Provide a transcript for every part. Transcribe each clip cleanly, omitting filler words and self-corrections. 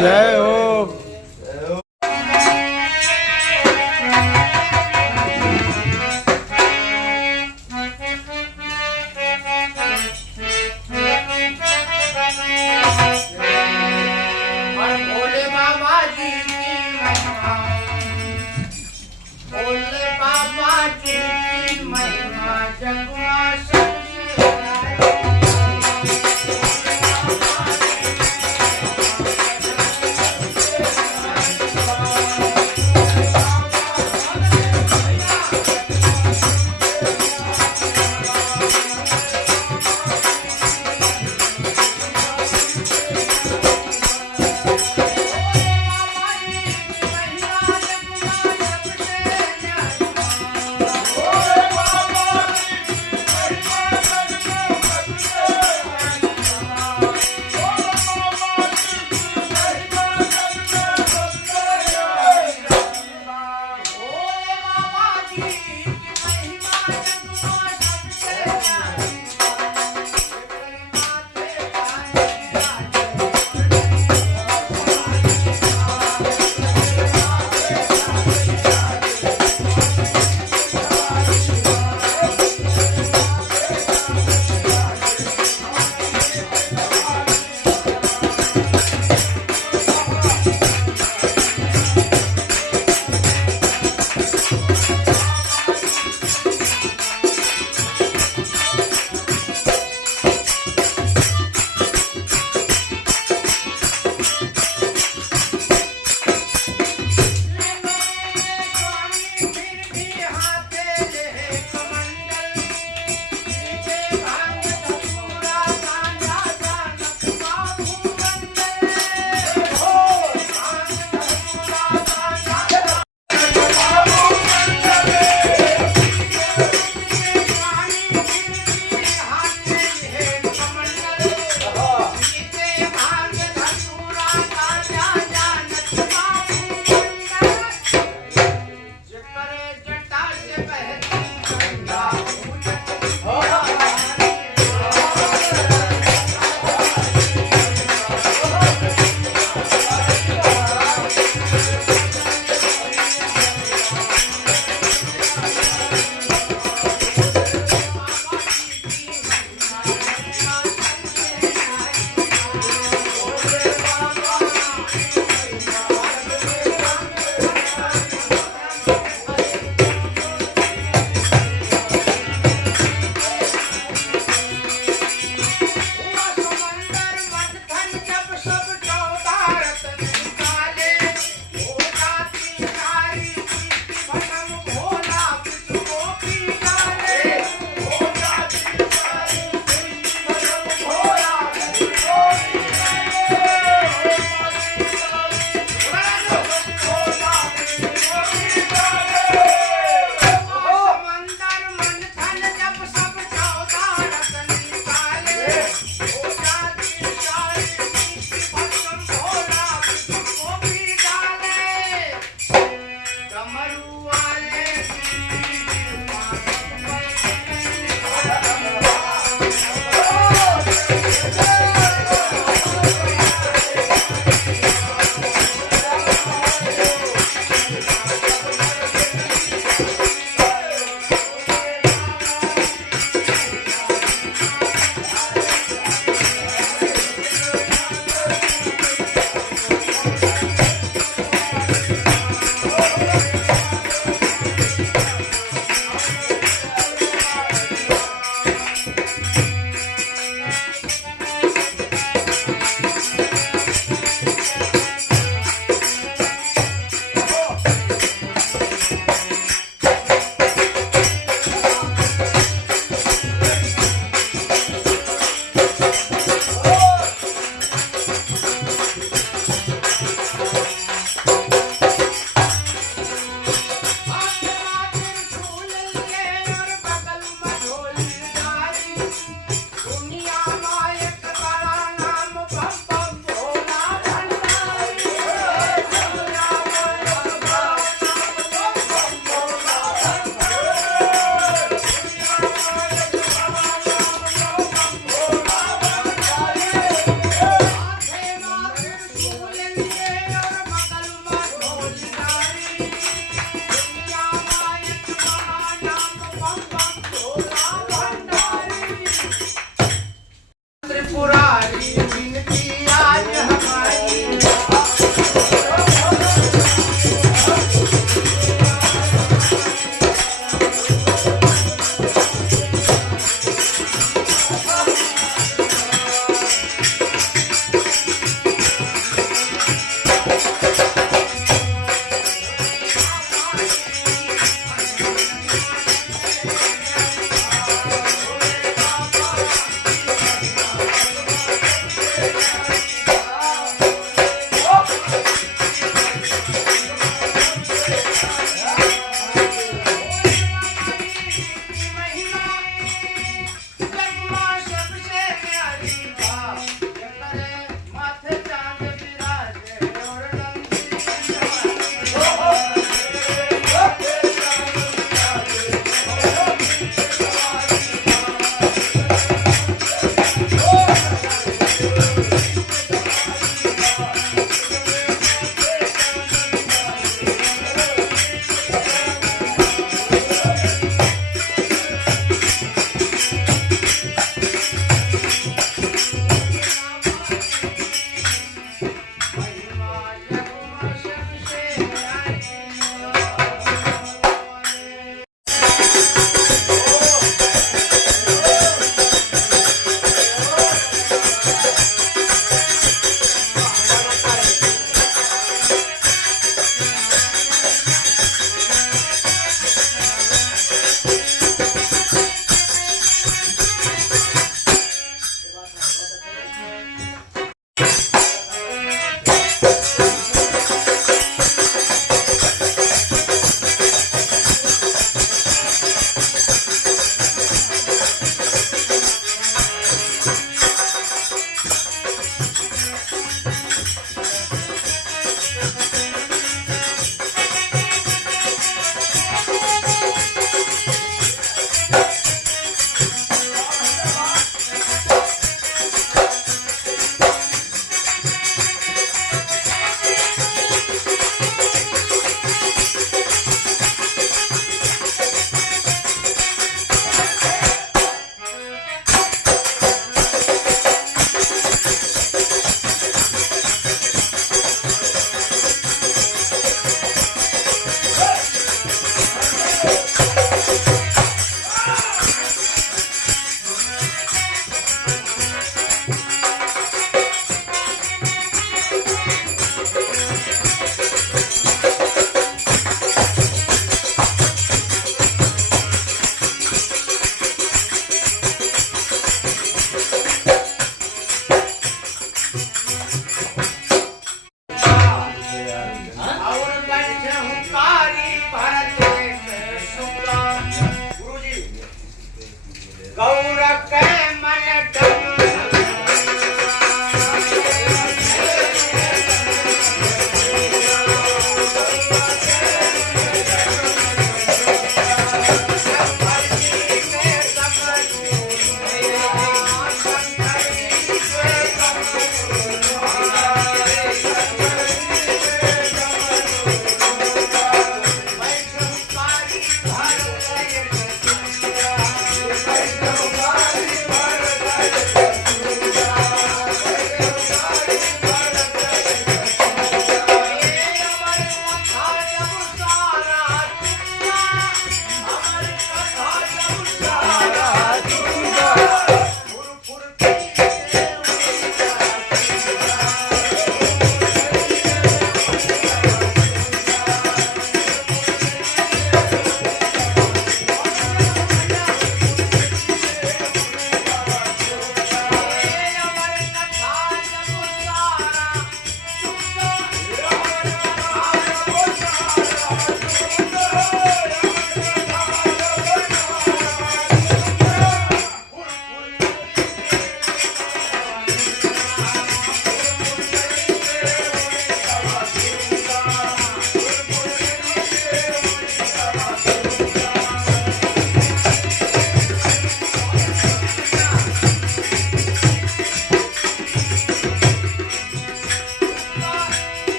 जय हो।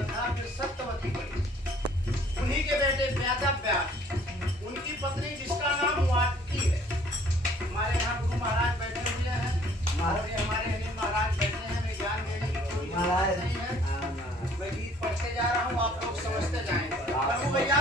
बंधा फिर सत्यवती बनी। उन्हीं के बेटे व्यास, उनकी पत्नी जिसका नाम वाटकी है। हमारे यहाँ गुरु महाराज बैठे हुए हैं और ये हमारे अनिल महाराज बैठे हैं। मैं ज्ञान देने की कोई जरूरत नहीं है, मैं गीत पढ़ते जा रहा हूँ, आप लोग समझते जाएंगे। प्रभु भैया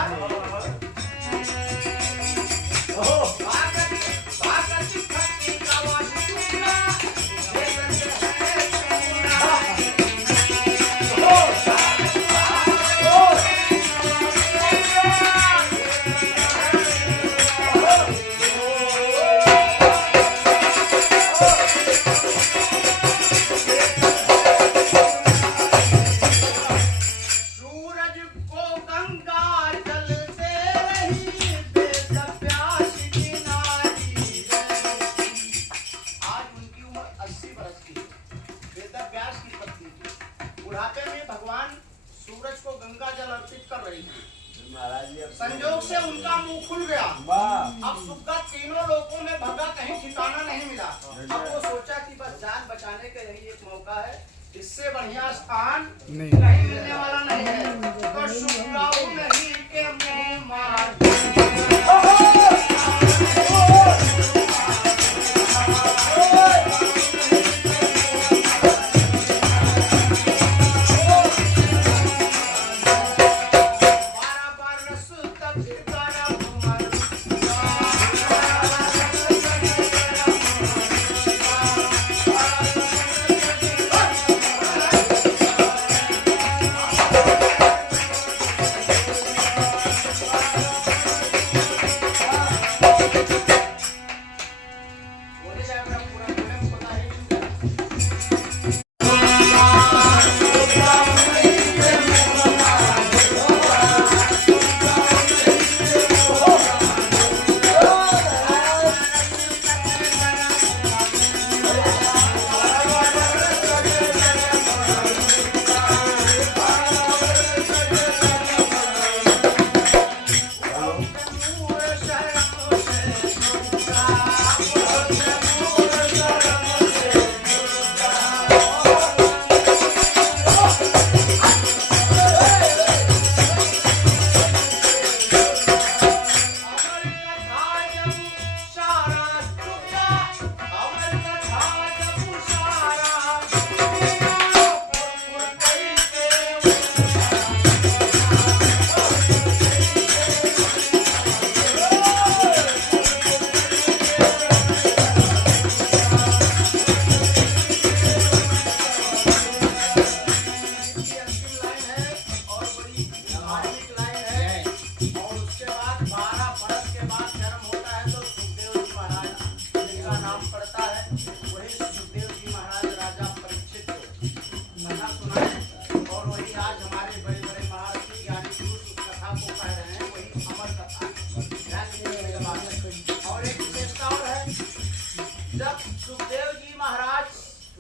संजोग से उनका मुंह खुल गया। अब सुख का तीनों लोगों में भगा, कहीं ठिकाना नहीं मिला। अब वो सोचा कि बस जान बचाने का यही एक मौका है, इससे बढ़िया स्थान कहीं मिलने वाला नहीं है। तो शुक्राऊ नहीं के मुंह मार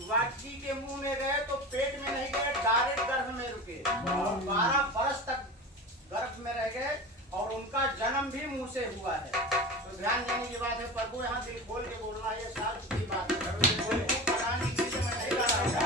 वाटकी के मुंह में गए तो पेट में नहीं गए, डायरेक्ट गर्भ में रुके और 12 वर्ष तक गर्भ में रह गए और उनका जन्म भी मुंह से हुआ है। तो ध्यान देने की बात है, प्रभु यहाँ दिल खोल के बोलना, ये साल की बात है। पता नहीं किसी से मैं नहीं कर रहा।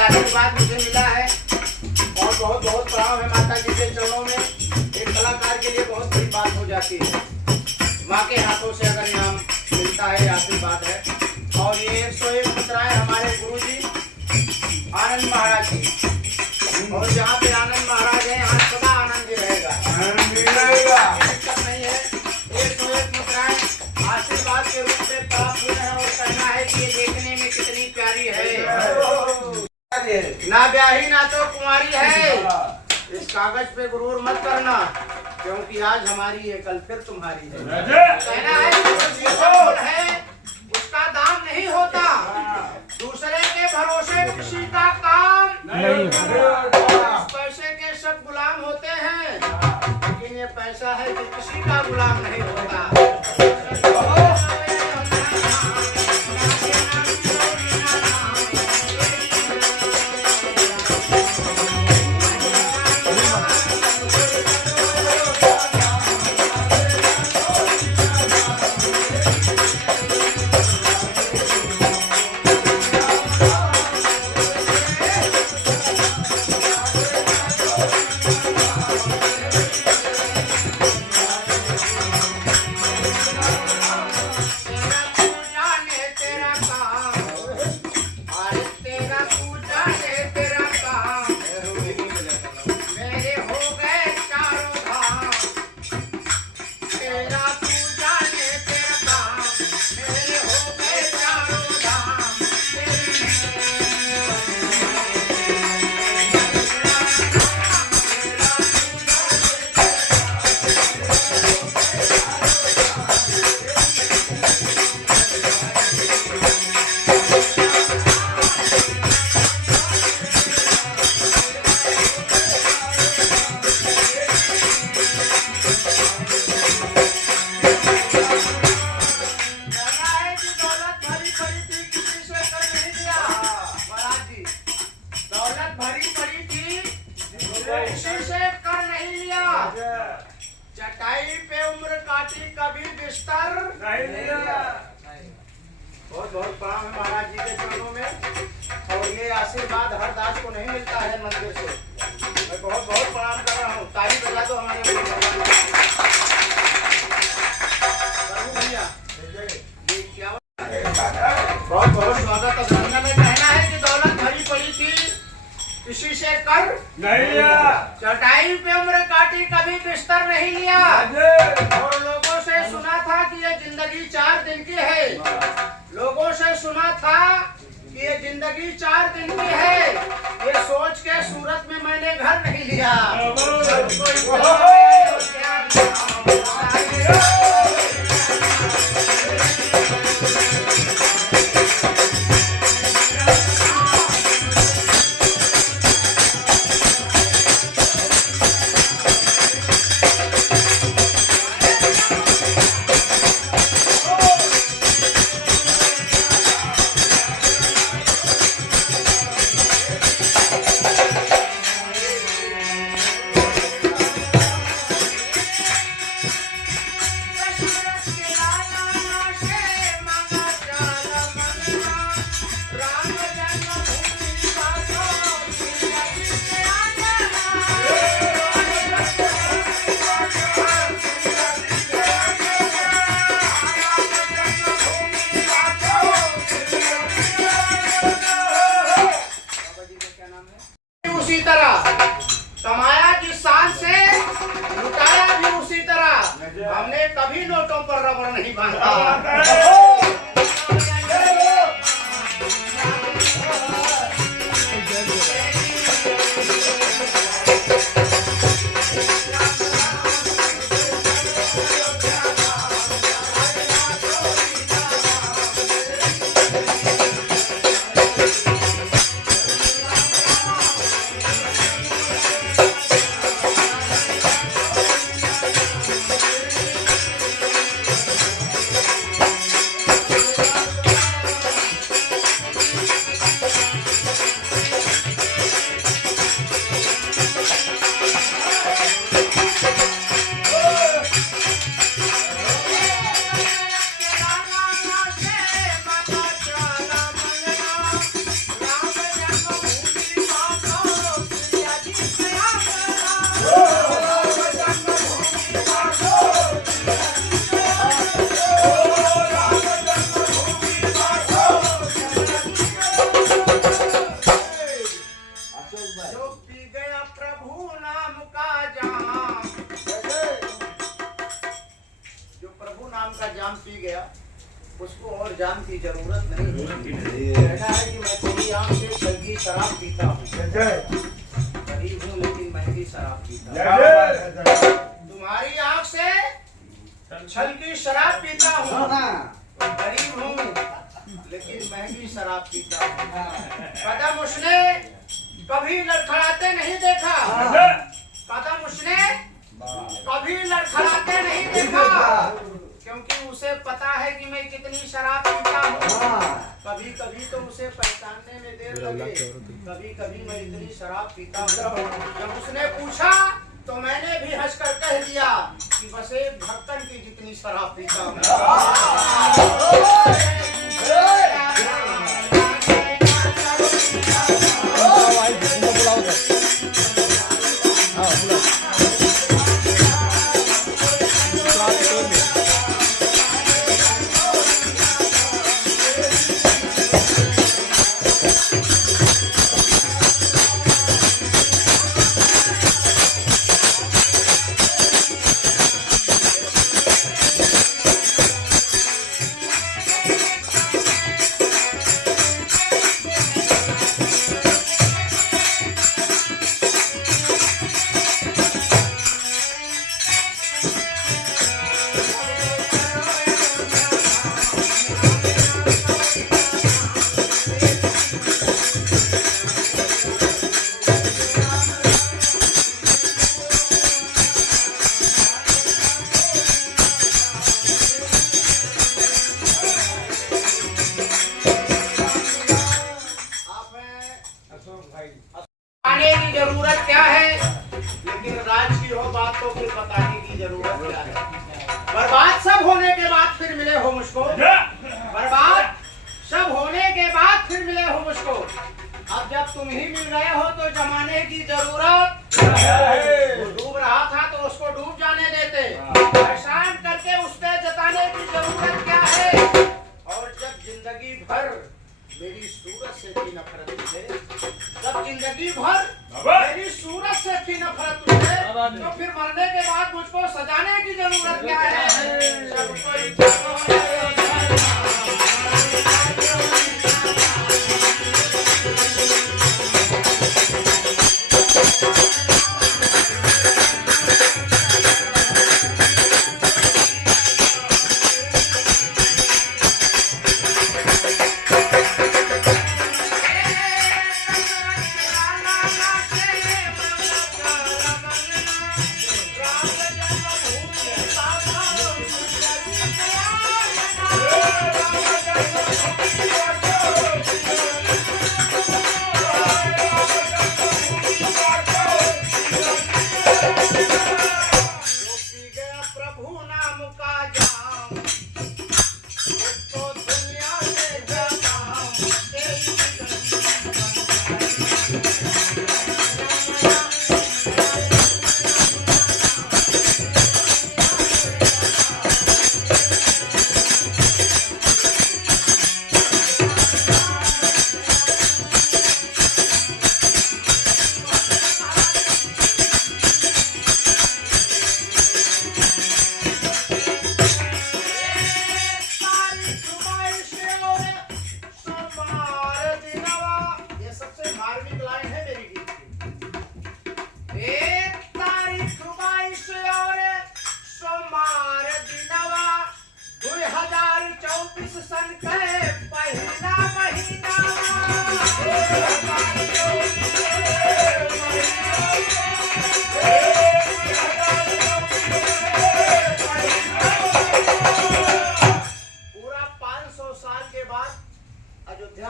आशीर्वाद मुझे मिला है और बहुत बहुत प्रणाम है माता जी के चरणों में। एक कलाकार के लिए बहुत बड़ी बात हो जाती है, माँ के हाथों से अगर इनाम मिलता है, आशीर्वाद है। और ये 101 मुद्राएं हमारे गुरु जी आनंद महाराज जी, और जहाँ पे आनंद महाराज है यहाँ सदा आनंद ही रहेगा, दिक्कत नहीं है। 101 मुद्राएं आशीर्वाद के रूप में प्राप्त हुए हैं और कहना है कि ये देखने में कितनी प्यारी है। ना ब्याही ना तो कुंवारी है। इस कागज पे गुरूर मत करना, क्योंकि आज हमारी है कल फिर तुम्हारी है। कहना है कि है उसका दाम नहीं होता, दूसरे के भरोसे किसी का काम नहीं। पैसे के सब गुलाम होते हैं, लेकिन ये पैसा है कि किसी का गुलाम नहीं होता। चटाई पे उम्र काटी कभी बिस्तर नहीं लिया। बहुत बहुत प्रणाम है महाराज जी के चरणों में। और ये आशीर्वाद हर दास को नहीं मिलता है मंदिर से। मैं बहुत बहुत प्रणाम कर रहा हूँ। ताली बजा दो हमारे भैया। बहुत बहुत स्वागत अभिनंदन है। कहना है कि दौलत भरी पड़ी थी किसी से कर नहीं लिया, चटाई पे उम्र काटी कभी बिस्तर नहीं लिया। और लोगों से सुना था कि ये जिंदगी 4 दिन की है। लोगों से सुना था कि ये जिंदगी 4 दिन की है। ये सोच के सूरत में मैंने घर नहीं लिया। उसी तरह कमाया जिस शान से लुटाया भी उसी तरह। हमने कभी नोटों पर रबड़ नहीं बांधा। जाम का जाम पी गया, उसको और जाम की जरूरत नहीं। कहना है कि मैं तेरी आंख से छलकी शराब पीता हूँ, गरीब हूँ लेकिन महंगी शराब पीता हूँ। तुम्हारी आंख से छलकी शराब पीता हूँ, गरीब हूँ लेकिन महंगी शराब पीता हूँ। कदम उसने कभी लड़खड़ाते नहीं देखा, कदम उसने कभी लड़खड़ाते नहीं देखा, क्योंकि उसे पता है कि मैं कितनी शराब पीता हूँ। कभी कभी तो उसे पहचानने में देर लगे, कभी कभी मैं इतनी शराब पीता हूँ। जब उसने पूछा तो मैंने भी हंसकर कह दिया कि बस एक ढक्कन की जितनी शराब पीता हूँ। बताने की जरूरत क्या है, लेकिन राज की हो बात तो फिर बताने की जरूरत क्या है। बर्बाद सब होने के बाद फिर मिले हो मुझको, बर्बाद सब होने के बाद फिर मिले हो मुझको। अब जब तुम ही मिल गए हो तो जमाने की जरूरत वो डूब रहा था तो उसको डूब जाने देते, एहसान करके उस पे जताने की जरूरत क्या है। और जब जिंदगी भर मेरी सूरत से थी नफरत तुझे, जब जिंदगी भर मेरी सूरत से थी नफरत तुझे, तो फिर मरने के बाद मुझको सजाने की जरूरत क्या है। सब कोई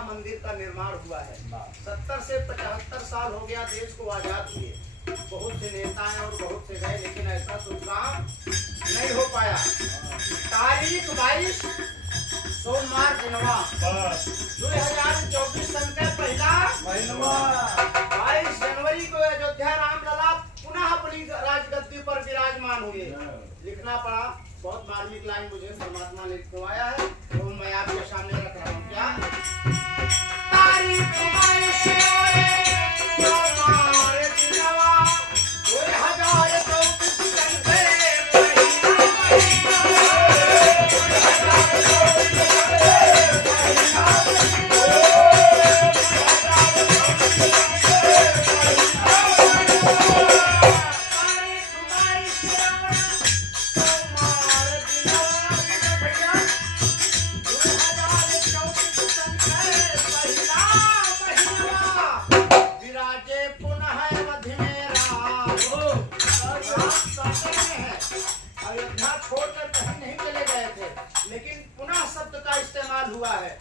मंदिर का निर्माण हुआ है। 70 से 75 साल हो गया देश को आजाद हुए। बहुत से नेता हैं और बहुत से गए, लेकिन ऐसा शुभ काम नहीं हो पाया। तारीख 22 सोमवार दिनवा 2024 सन का पहला 22 जनवरी को अयोध्या रामलला पुनः अपनी राजगद्दी पर विराजमान हुए। लिखना पड़ा, बहुत मार्मिक लाइन मुझे परमात्मा ने लिखवाया है, तो मैं आपके सामने रख रहा हूँ। क्या तारीख 22 सोमवार दिनवा 2024 सन के पहला हुआ है।